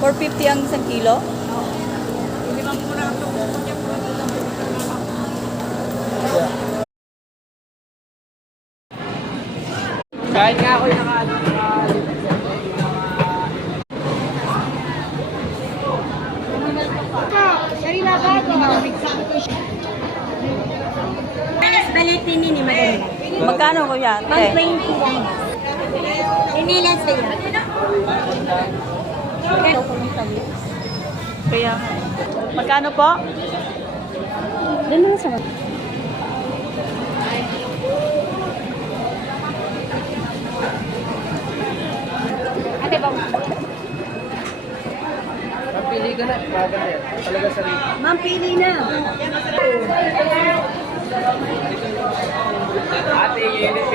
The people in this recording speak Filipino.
450 ang isang kilo? Kahit nga ako yung Balete ni madam. Magkano kuya? Te? 120 lang. Inilan sa'yo. Kaya, magkano po? Doon mo sa Ate ba? Pili ka na. Talaga sarili. Ma'am, pili na. Ate, unit